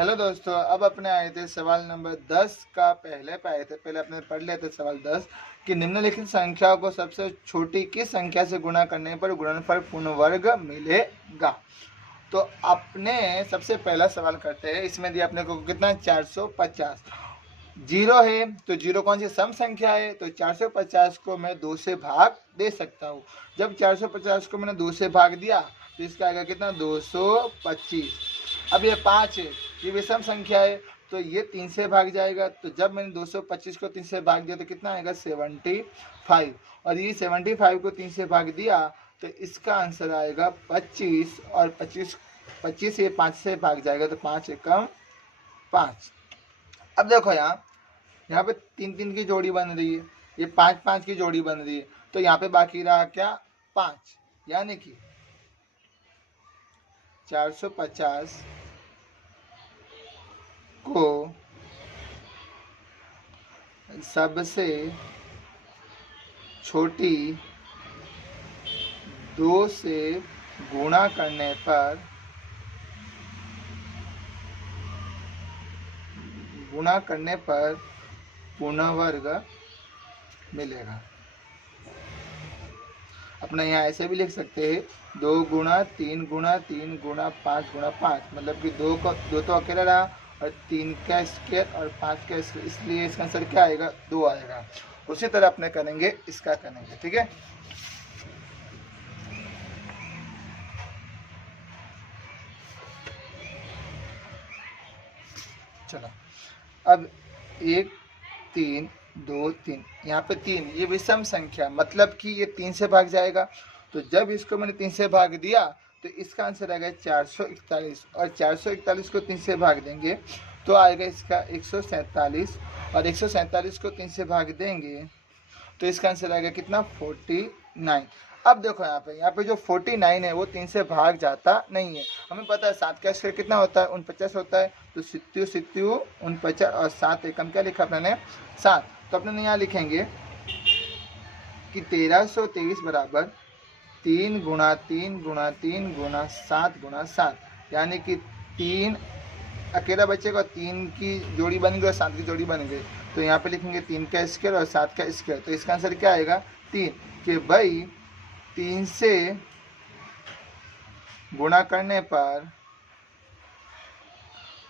Hello दोस्तों, अब अपने आए थे सवाल नंबर 10 का पहले पे आए थे। पहले अपने पढ़ लेते सवाल 10 कि निम्नलिखित संख्या को सबसे छोटी किस संख्या से गुणा करने पर गुणनफल पूर्ण वर्ग मिलेगा। तो अपने सबसे पहला सवाल करते हैं। इसमें दिया अपने को कितना 450। जीरो है तो जीरो कौन सी सम संख्या है, तो 450 को मैं 2 से भाग दे सकता हूँ। जब 450 को मैंने 2 से भाग दिया तो इसका आएगा कितना 225। अब ये 5 है, ये विषम संख्या है तो ये 3 से भाग जाएगा। तो जब मैंने 225 को 3 से भाग दिया तो कितना आएगा 75। और ये 75 को 3 से भाग दिया तो इसका आंसर आएगा 25। और 25 ये 5 से भाग जाएगा तो 5 एकम 5। अब देखो यहाँ पे 3 की जोड़ी बन रही है, ये 5 की जोड़ी बन रही है। तो यहाँ पे बाकी रहा क्या 5, यानी कि 450 को सबसे छोटी 2 से गुणा करने पर पूर्ण वर्ग मिलेगा। अपना यहाँ ऐसे भी लिख सकते हैं 2 गुणा 3 गुणा 3 गुणा 5 गुणा 5, मतलब कि 2 तो अकेला रहा और 3 का स्क्वायर और 5 का स्क्वायर, इसलिए इसका आंसर क्या आएगा 2 आएगा। उसी तरह अपने करेंगे इसका करेंगे, ठीक है। चलो अब 1 3 2 3, यहाँ पे 3 ये विषम संख्या, मतलब कि ये 3 से भाग जाएगा। तो जब इसको मैंने 3 से भाग दिया तो इसका आंसर आएगा 441। और 441 को 3 से भाग देंगे तो आएगा इसका 147। और 147 को 3 से भाग देंगे तो इसका आंसर आएगा कितना 49। अब देखो यहाँ पे जो 49 है वो 3 से भाग जाता नहीं है। हमें पता है 7 का स्क्वायर कितना होता है 49 होता है। तो 47 49 और 7 एकम क्या लिखा अपने 7। तो अपने यहाँ लिखेंगे कि 1323 बराबर 3 गुणा 3 गुणा 3 गुणा 7 गुणा 7, यानी कि 3 अकेला बचेगा, 3 की जोड़ी बन गई और 7 की जोड़ी बन गई। तो यहाँ पे लिखेंगे 3 का स्क्वायर और 7 का स्क्वायर। तो इसका आंसर क्या आएगा 3, कि भाई 3 से गुणा करने पर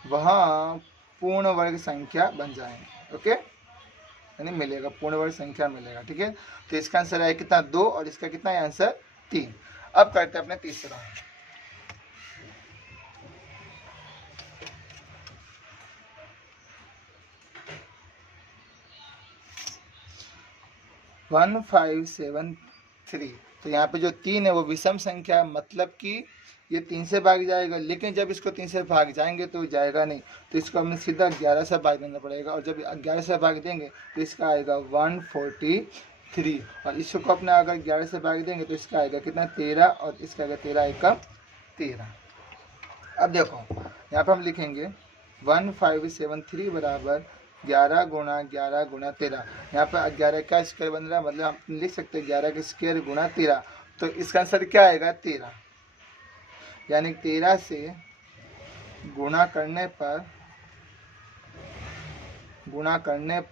वह पूर्ण वर्ग संख्या बन जाएंगे। ओके, यानी मिलेगा पूर्ण वर्ग संख्या मिलेगा, ठीक है। तो इसका आंसर आएगा कितना 2 और इसका कितना है आंसर 3। अब करते हैं अपने तीसरा। वन 573। तो यहाँ पे जो 3 है वो विषम संख्या है, मतलब कि ये 3 से भाग जाएगा, लेकिन जब इसको 3 से भाग जाएंगे तो जाएगा नहीं। तो इसको हमें सीधा 11 से भाग देना पड़ेगा। और जब 11 से भाग देंगे तो इसका आएगा 143। और इसको अपने अगर 11 से भाग देंगे तो इसका आएगा कितना 13। और इसका आएगा 13 एकम 13। अब देखो यहाँ पे हम लिखेंगे 1573 बराबर 11 गुणा 11 गुणा 13। यहाँ पे 11 का स्क्वायर बन रहा है, मतलब हम लिख सकते हैं 11 का स्क्वायर गुणा 13। तो इसका आंसर क्या आएगा 13, यानी 13 से गुणा करने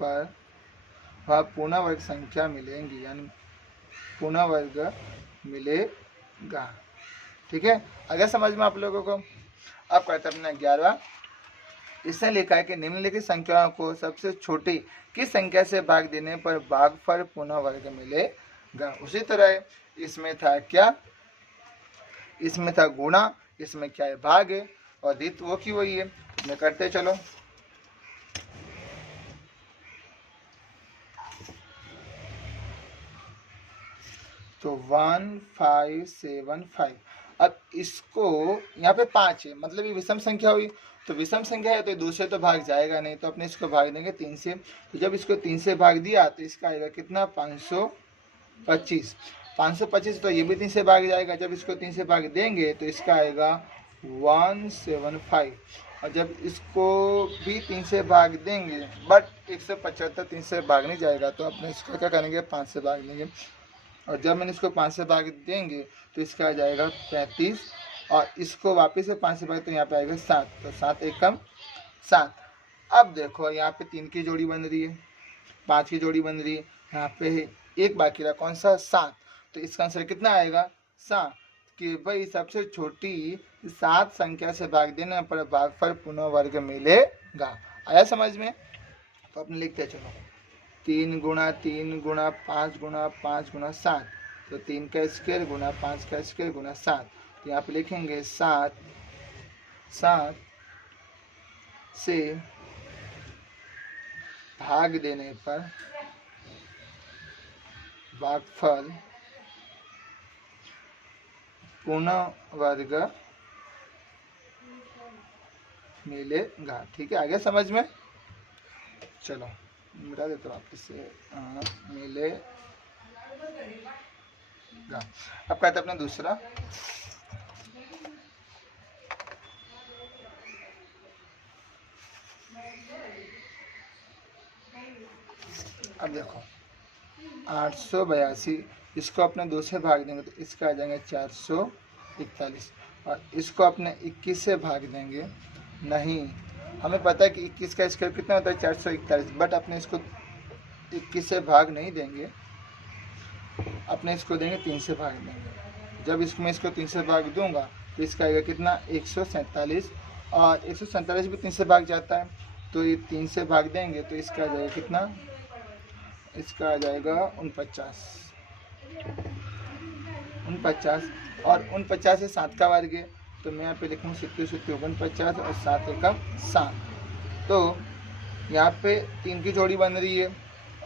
पर वह पूर्ण वर्ग संख्या मिलेंगी, यानी पूर्ण वर्ग मिलेगा, ठीक है। अगर समझ में आप लोगों को। अब करते हैं अपना 11। इसने लिखा है कि निम्नलिखित संख्याओं को सबसे छोटी किस संख्या से भाग देने पर भागफल पूर्ण वर्ग मिलेगा। उसी तरह इसमें था क्या, इसमें था गुणा, इसमें क्या है भाग है, और रीत वो की वही है। मैं करते चलो। तो 1575। अब इसको यहाँ पे 5 है, मतलब ये विषम संख्या हुई। तो विषम संख्या है तो 2 से तो भाग जाएगा नहीं, तो अपने इसको भाग देंगे 3 से। तो जब इसको 3 से भाग दिया तो इसका आएगा कितना 525। 525 तो ये भी 3 से भाग जाएगा। जब इसको 3 से भाग देंगे तो इसका आएगा 175। और जब इसको भी 3 से भाग देंगे, बट 175 3 से भाग नहीं जाएगा, तो अपने इसको क्या करेंगे 5 से भाग देंगे। और जब मैंने इसको 5 से भाग देंगे तो इसका आ जाएगा 35। और इसको वापस से 5 से भाग तो यहाँ पे आएगा 7। तो 7 एकम 7। अब देखो यहाँ पे 3 की जोड़ी बन रही है, 5 की जोड़ी बन रही है, यहाँ पे एक बाकी रहा, कौन सा? 7। तो इसका आंसर कितना आएगा? 7। कि भाई सबसे छोटी 7 संख्या से भाग देने पर भागफल पुनः वर्ग मिलेगा। आया समझ में? तो अपने लिखते चलो 3 गुणा 3 गुणा 5 गुणा 5 गुणा 7, तो 3 का स्क्वायर गुणा 5 का स्क्वायर गुणा 7। तो यहाँ पे लिखेंगे 7 से भाग देने पर भागफल पुनः वर्ग मिलेगा। ठीक है, आगे समझ में? चलो मिटा देता हूँ वापस से, मिलेगा। अब कहते अपना दूसरा, अब देखो 882, इसको अपने 2 से भाग देंगे तो इसका आ जाएंगे 441, और इसको अपने 21 से भाग देंगे, नहीं हमें पता है कि 21 का स्क्वायर कितना होता है? 441, बट अपने इसको 21 से भाग नहीं देंगे, अपने इसको देंगे 3 से भाग देंगे। जब इसको मैं इसको 3 से भाग दूंगा तो इसका आएगा कितना? 147, और 147 भी 3 से भाग जाता है, तो ये 3 से भाग देंगे तो इसका आ जाएगा कितना? इसका आ जाएगा 49, और 49 से 7 का वर्ग है, तो मैं यहाँ पे लिखूँ 49 और 7 एकम 7। तो यहाँ पे 3 की जोड़ी बन रही है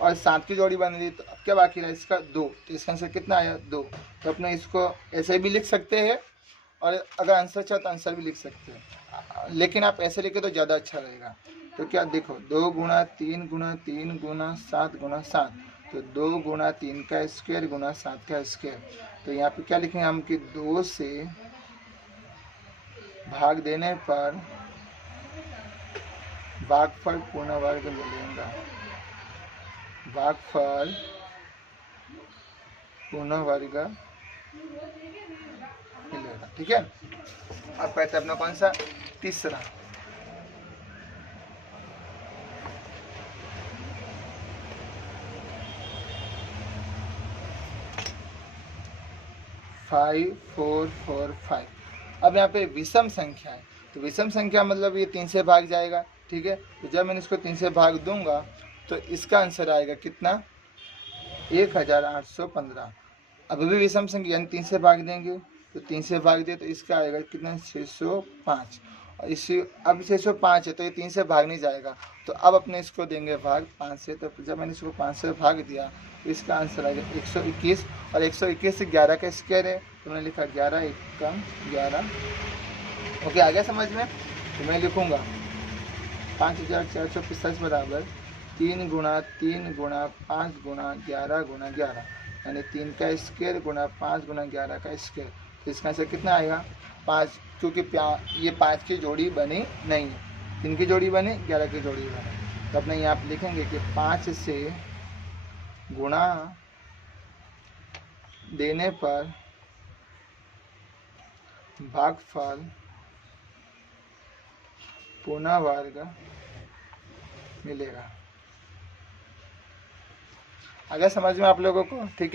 और 7 की जोड़ी बन रही है, तो अब क्या बाकी रहा? इसका 2, तो इसका आंसर कितना आया? 2। तो अपने इसको ऐसे भी लिख सकते हैं, और अगर आंसर चाहो तो आंसर भी लिख सकते हैं, लेकिन आप ऐसे लिखे तो ज़्यादा अच्छा रहेगा। तो क्या देखो 2 गुणा 3 गुणा 3 गुणा 7 गुणा 7, तो 2 गुणा 3 का स्क्वायर गुणा 7 का स्क्वायर। तो यहाँ पे क्या लिखेंगे हम कि 2 से भाग देने पर भागफल पूर्ण वर्ग मिलेगा, भागफल पूर्ण वर्ग मिलेगा। ठीक है, अब कहते हैं अपना कौन सा? तीसरा, 5445। अब यहाँ पे विषम संख्या है, तो विषम संख्या मतलब ये 3 से भाग जाएगा। ठीक है, तो जब मैंने इसको 3 से भाग दूंगा तो इसका आंसर आएगा कितना? 1815। अभी भी विषम संख्या यानी 3 से भाग देंगे, तो 3 से भाग दे तो इसका आएगा कितना? 605। और इसी अब 605 है तो ये 3 से भाग नहीं जाएगा, तो अब अपने इसको देंगे भाग 5 से। तो जब मैंने इसको 5 से भाग दिया तो इसका आंसर आएगा 121, और 121 से 11 का स्क्वायर है, तो मैंने लिखा 11 एकम 11। ओके, आ गया समझ में? तो मैं लिखूँगा 5445 बराबर 3 गुणा 3 गुणा 5 गुणा 11 गुणा 11, यानी 3 का स्क्वायर गुणा 5 गुणा 11 का स्क्वायर। तो इसका आंसर कितना आएगा? 5, क्योंकि ये 5 की जोड़ी बनी नहीं है, 3 की जोड़ी बनी, 11 की जोड़ी बनी। तो अपने यहाँ पे लिखेंगे कि 5 से गुणा देने पर भागफल पूर्ण वर्ग मिलेगा। अगर समझ में आप लोगों को? ठीक है।